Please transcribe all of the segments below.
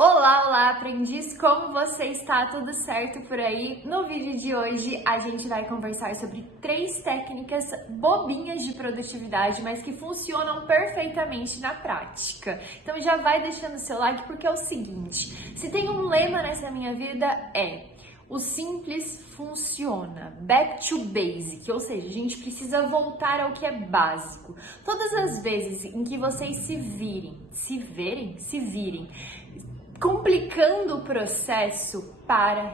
Olá, olá, aprendiz! Como você está? Tudo certo por aí? No vídeo de hoje a gente vai conversar sobre 3 técnicas bobinhas de produtividade, mas que funcionam perfeitamente na prática. Então já vai deixando o seu like porque é o seguinte, se tem um lema nessa minha vida o simples funciona, back to basic, ou seja, a gente precisa voltar ao que é básico. Todas as vezes em que vocês se virem, complicando o processo,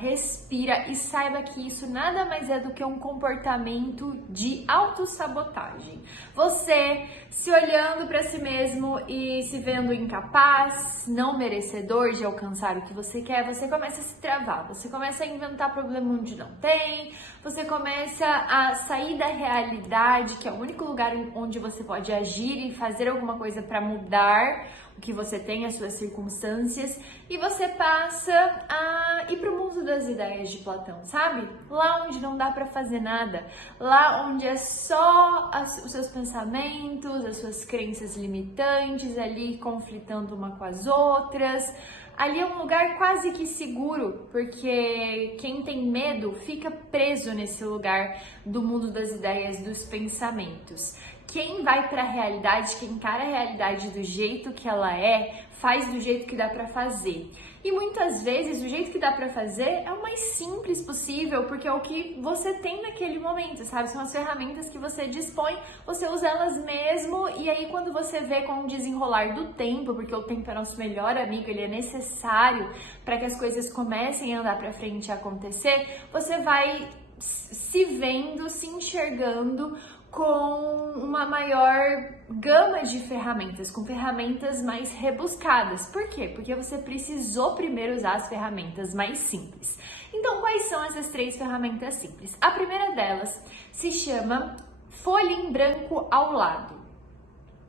respira e saiba que isso nada mais é do que um comportamento de autossabotagem. Você se olhando para si mesmo e se vendo incapaz, não merecedor de alcançar o que você quer, você começa a se travar, você começa a inventar problema onde não tem, você começa a sair da realidade, que é o único lugar onde você pode agir e fazer alguma coisa para mudar o que você tem, as suas circunstâncias, e você passa a ir pro mundo das ideias de Platão, sabe? Lá onde não dá para fazer nada, lá onde é só os seus pensamentos, as suas crenças limitantes ali conflitando uma com as outras. Ali é um lugar quase que seguro, porque quem tem medo fica preso nesse lugar do mundo das ideias, dos pensamentos. Quem vai para a realidade, quem encara a realidade do jeito que ela é, faz do jeito que dá para fazer. E muitas vezes o jeito que dá para fazer é o mais simples possível, porque é o que você tem naquele momento, sabe? São as ferramentas que você dispõe, você usa elas mesmo, e aí quando você vê com o desenrolar do tempo, porque o tempo é nosso melhor amigo, ele é necessário para que as coisas comecem a andar para frente e acontecer, você vai se vendo, se enxergando com uma maior gama de ferramentas, com ferramentas mais rebuscadas. Por quê? Porque você precisou primeiro usar as ferramentas mais simples. Então, quais são essas 3 ferramentas simples? A primeira delas se chama folha em branco ao lado.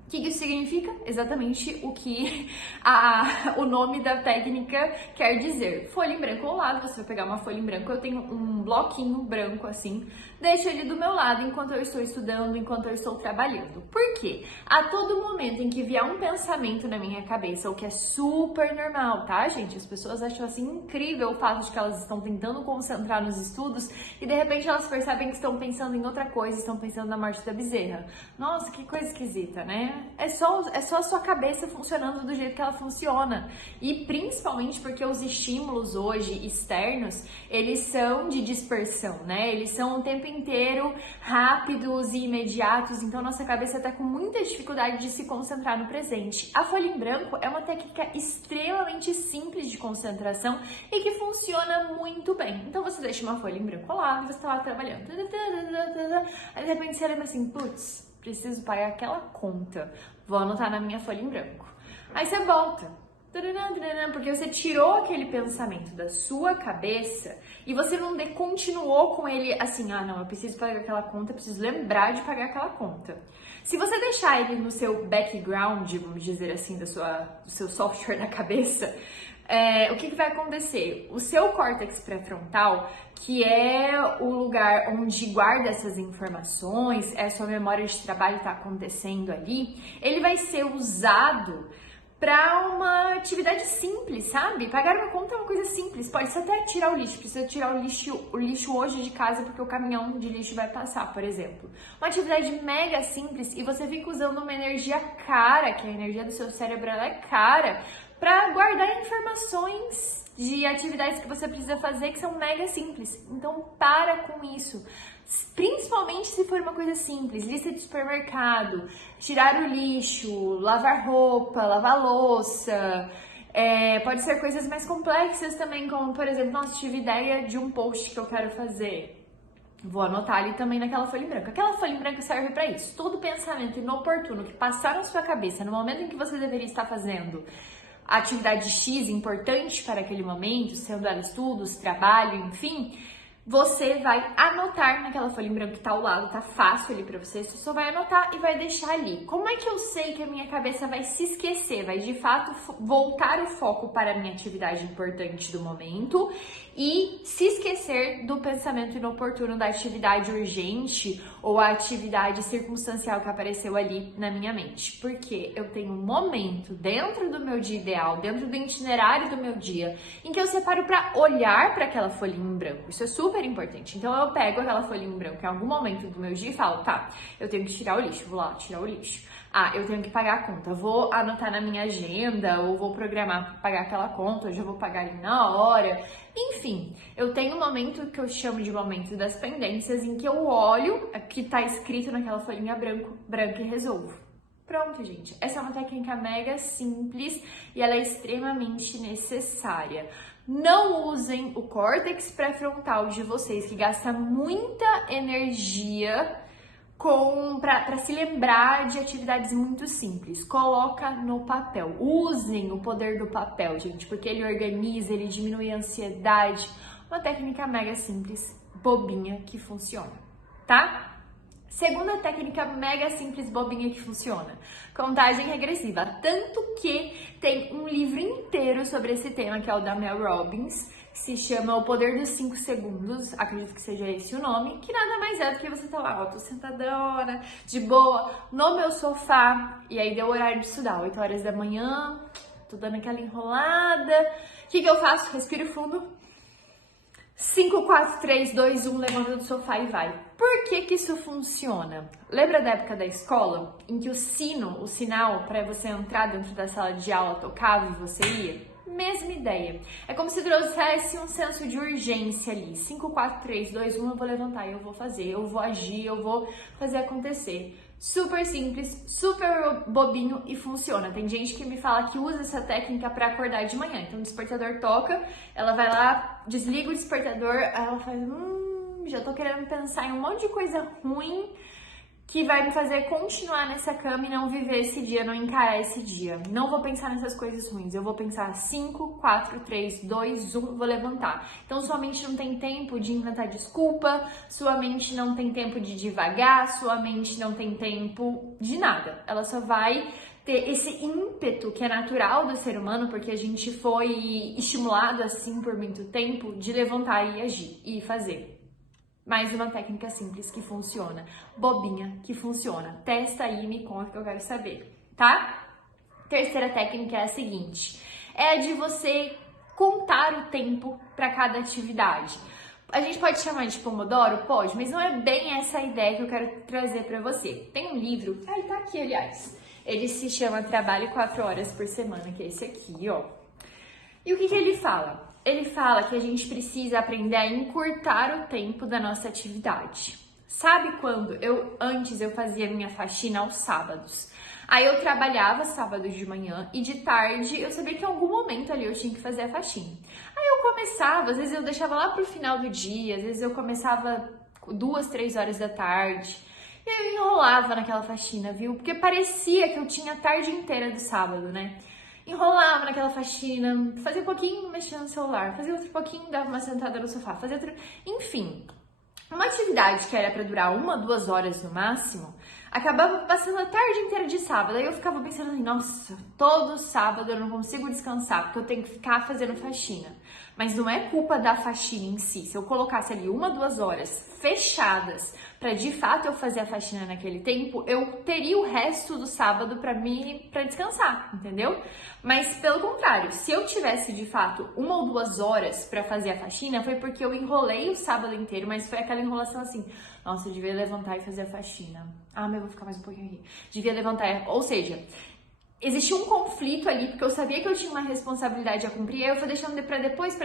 O que isso significa? Exatamente o que o nome da técnica quer dizer. Folha em branco ao lado, você vai pegar uma folha em branco, eu tenho um bloquinho branco assim, deixo ele do meu lado enquanto eu estou estudando, enquanto eu estou trabalhando. Por quê? A todo momento em que vier um pensamento na minha cabeça, o que é super normal, tá, gente? As pessoas acham assim incrível o fato de que elas estão tentando concentrar nos estudos e de repente elas percebem que estão pensando em outra coisa, estão pensando na morte da bezerra. Nossa, que coisa esquisita, né? É só a sua cabeça funcionando do jeito que ela funciona. E principalmente porque os estímulos hoje externos, eles são de dispersão, né? Eles são o tempo inteiro rápidos e imediatos, então nossa cabeça tá com muita dificuldade de se concentrar no presente. A folha em branco é uma técnica extremamente simples de concentração e que funciona muito bem. Então você deixa uma folha em branco lá e você tá lá trabalhando. Aí de repente você lembra assim, putz, preciso pagar aquela conta, vou anotar na minha folha em branco. Aí você volta, porque você tirou aquele pensamento da sua cabeça e você não continuou com ele assim, não, eu preciso pagar aquela conta, eu preciso lembrar de pagar aquela conta. Se você deixar ele no seu background, vamos dizer assim, do seu software na cabeça, o que vai acontecer? O seu córtex pré-frontal, que é o lugar onde guarda essas informações, a sua memória de trabalho está acontecendo ali, ele vai ser usado para uma atividade simples, sabe? Pagar uma conta é uma coisa simples, pode ser até tirar o lixo, precisa tirar o lixo hoje de casa porque o caminhão de lixo vai passar, por exemplo. Uma atividade mega simples e você fica usando uma energia cara, que a energia do seu cérebro ela é cara, para guardar informações de atividades que você precisa fazer que são mega simples. Então para com isso. Principalmente se for uma coisa simples, lista de supermercado, tirar o lixo, lavar roupa, lavar louça. Pode ser coisas mais complexas também, como por exemplo, nossa, tive ideia de um post que eu quero fazer. Vou anotar ali também naquela folha em branco. Aquela folha em branco serve para isso. Todo pensamento inoportuno que passar na sua cabeça no momento em que você deveria estar fazendo a atividade X importante para aquele momento, sendo ela estudos, trabalho, enfim, você vai anotar naquela folha em branco que tá ao lado, tá fácil ali pra você só vai anotar e vai deixar ali. Como é que eu sei que a minha cabeça vai se esquecer, vai de fato voltar o foco para a minha atividade importante do momento e se esquecer do pensamento inoportuno da atividade urgente ou a atividade circunstancial que apareceu ali na minha mente? Porque eu tenho um momento dentro do meu dia ideal, dentro do itinerário do meu dia, em que eu separo para olhar para aquela folhinha em branco. Isso é super importante. Então eu pego aquela folhinha em branco em algum momento do meu dia e falo, tá, eu tenho que tirar o lixo, vou lá tirar o lixo. Ah, eu tenho que pagar a conta, vou anotar na minha agenda ou vou programar para pagar aquela conta, hoje eu vou pagar ali na hora. Enfim, eu tenho um momento que eu chamo de momento das pendências em que eu olho o que tá escrito naquela folhinha branca e resolvo. Pronto, gente. Essa é uma técnica mega simples e ela é extremamente necessária. Não usem o córtex pré-frontal de vocês, que gasta muita energia para se lembrar de atividades muito simples. Coloca no papel. Usem o poder do papel, gente, porque ele organiza, ele diminui a ansiedade. Uma técnica mega simples, bobinha, que funciona, tá? Segunda técnica mega simples, bobinha, que funciona. Contagem regressiva. Tanto que tem um livro inteiro sobre esse tema, que é o da Mel Robbins, que se chama O Poder dos 5 Segundos. Acredito que seja esse o nome. Que nada mais é do que você tá lá, ó, tô sentadona, de boa, no meu sofá. E aí deu o horário de estudar, 8 horas da manhã. Tô dando aquela enrolada. O que eu faço? Respiro fundo. 5, 4, 3, 2, 1, levanta do sofá e vai. Por que isso funciona? Lembra da época da escola, em que o sinal para você entrar dentro da sala de aula tocava e você ia? Mesma ideia. É como se trouxesse um senso de urgência ali. 5, 4, 3, 2, 1, eu vou levantar, eu vou fazer, eu vou agir, eu vou fazer acontecer. Super simples, super bobinho e funciona. Tem gente que me fala que usa essa técnica para acordar de manhã. Então o despertador toca, ela vai lá, desliga o despertador, aí ela faz, já tô querendo pensar em um monte de coisa ruim que vai me fazer continuar nessa cama e não viver esse dia, não encarar esse dia. Não vou pensar nessas coisas ruins, eu vou pensar 5, 4, 3, 2, 1, vou levantar. Então sua mente não tem tempo de inventar desculpa, sua mente não tem tempo de divagar, sua mente não tem tempo de nada. Ela só vai ter esse ímpeto que é natural do ser humano, porque a gente foi estimulado assim por muito tempo, de levantar e agir e fazer. Mais uma técnica simples que funciona, bobinha que funciona. Testa aí e me conta que eu quero saber, tá? Terceira técnica é a seguinte, é a de você contar o tempo para cada atividade. A gente pode chamar de Pomodoro? Pode, mas não é bem essa a ideia que eu quero trazer para você. Tem um livro, ele tá aqui, aliás. Ele se chama Trabalhe 4 Horas por Semana, que é esse aqui, ó. E o que ele fala? Ele fala que a gente precisa aprender a encurtar o tempo da nossa atividade. Sabe quando antes eu fazia minha faxina aos sábados? Aí eu trabalhava sábado de manhã e de tarde eu sabia que em algum momento ali eu tinha que fazer a faxina. Aí eu começava, às vezes eu deixava lá pro final do dia, às vezes eu começava 2, 3 horas da tarde. E aí eu enrolava naquela faxina, viu? Porque parecia que eu tinha a tarde inteira do sábado, né? Enrolava naquela faxina, fazia um pouquinho, mexia no celular, fazia outro pouquinho, dava uma sentada no sofá, fazia outro... Enfim, uma atividade que era para durar 1, 2 horas no máximo, acabava passando a tarde inteira de sábado. Aí eu ficava pensando assim, nossa, todo sábado eu não consigo descansar, porque eu tenho que ficar fazendo faxina. Mas não é culpa da faxina em si. Se eu colocasse ali 1, 2 horas fechadas para de fato eu fazer a faxina naquele tempo, eu teria o resto do sábado para descansar, entendeu? Mas pelo contrário, se eu tivesse de fato 1 ou 2 horas para fazer a faxina, foi porque eu enrolei o sábado inteiro, mas foi aquela enrolação assim, nossa, eu devia levantar e fazer a faxina. Ah, mas eu vou ficar mais um pouquinho aqui. Devia levantar, ou seja, existia um conflito ali, porque eu sabia que eu tinha uma responsabilidade a cumprir, aí eu fui deixando pra depois,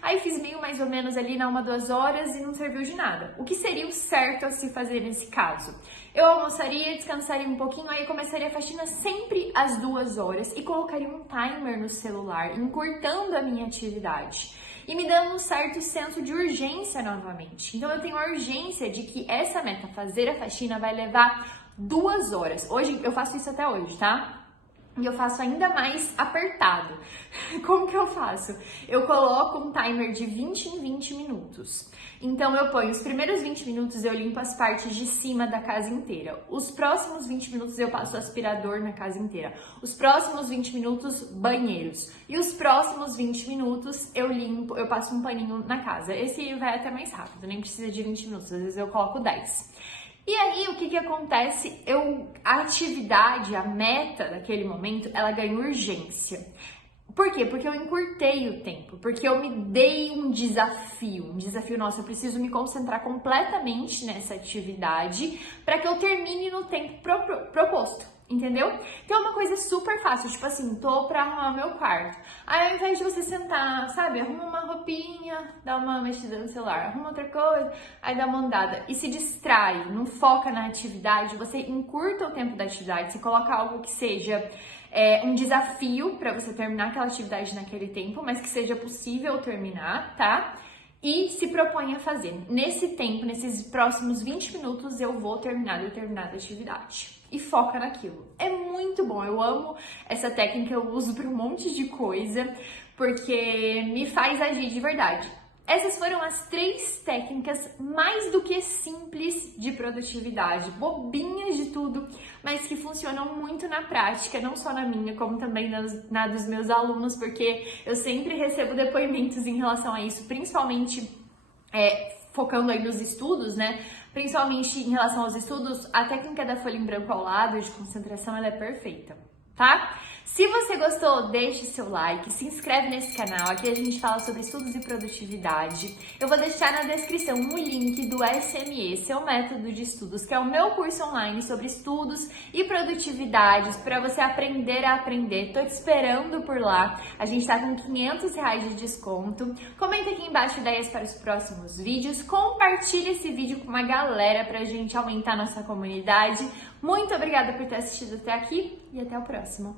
aí fiz meio mais ou menos ali na 1, 2 horas e não serviu de nada. O que seria o certo a se fazer nesse caso? Eu almoçaria, descansaria um pouquinho, aí começaria a faxina sempre às 2 horas e colocaria um timer no celular, encurtando a minha atividade e me dando um certo senso de urgência novamente. Então eu tenho a urgência de que essa meta, fazer a faxina, vai levar 2 horas. Hoje, eu faço isso até hoje, tá? e eu faço ainda mais apertado. Como que eu faço? Eu coloco um timer de 20 em 20 minutos. Então eu ponho os primeiros 20 minutos, eu limpo as partes de cima da casa inteira. Os próximos 20 minutos eu passo aspirador na casa inteira. Os próximos 20 minutos, banheiros. E os próximos 20 minutos eu limpo, eu passo um paninho na casa. Esse vai até mais rápido, nem precisa de 20 minutos, às vezes eu coloco 10. E aí, o que acontece? A atividade, a meta daquele momento, ela ganha urgência. Por quê? Porque eu encurtei o tempo, porque eu me dei um desafio, nossa, eu preciso me concentrar completamente nessa atividade para que eu termine no tempo proposto. Entendeu? Então é uma coisa super fácil, tipo assim, tô pra arrumar meu quarto. Aí ao invés de você sentar, sabe, arruma uma roupinha, dá uma mexida no celular, arruma outra coisa, aí dá uma andada e se distrai, não foca na atividade, você encurta o tempo da atividade, você coloca algo que seja um desafio pra você terminar aquela atividade naquele tempo, mas que seja possível terminar, tá? E se propõe a fazer. Nesse tempo, nesses próximos 20 minutos, eu vou terminar determinada atividade. E foca naquilo. É muito bom, eu amo essa técnica, eu uso para um monte de coisa, porque me faz agir de verdade. Essas foram as 3 técnicas mais do que simples de produtividade, bobinhas de tudo, mas que funcionam muito na prática, não só na minha, como também na dos meus alunos, porque eu sempre recebo depoimentos em relação a isso, principalmente focando aí nos estudos, né? Principalmente em relação aos estudos, a técnica da folha em branco ao lado de concentração, ela é perfeita, tá? Se você gostou, deixe seu like, se inscreve nesse canal, aqui a gente fala sobre estudos e produtividade. Eu vou deixar na descrição um link do SME, seu método de estudos, que é o meu curso online sobre estudos e produtividades, para você aprender a aprender. Tô te esperando por lá, a gente tá com R$500 de desconto. Comenta aqui embaixo ideias para os próximos vídeos, compartilha esse vídeo com uma galera pra gente aumentar nossa comunidade. Muito obrigada por ter assistido até aqui e até o próximo.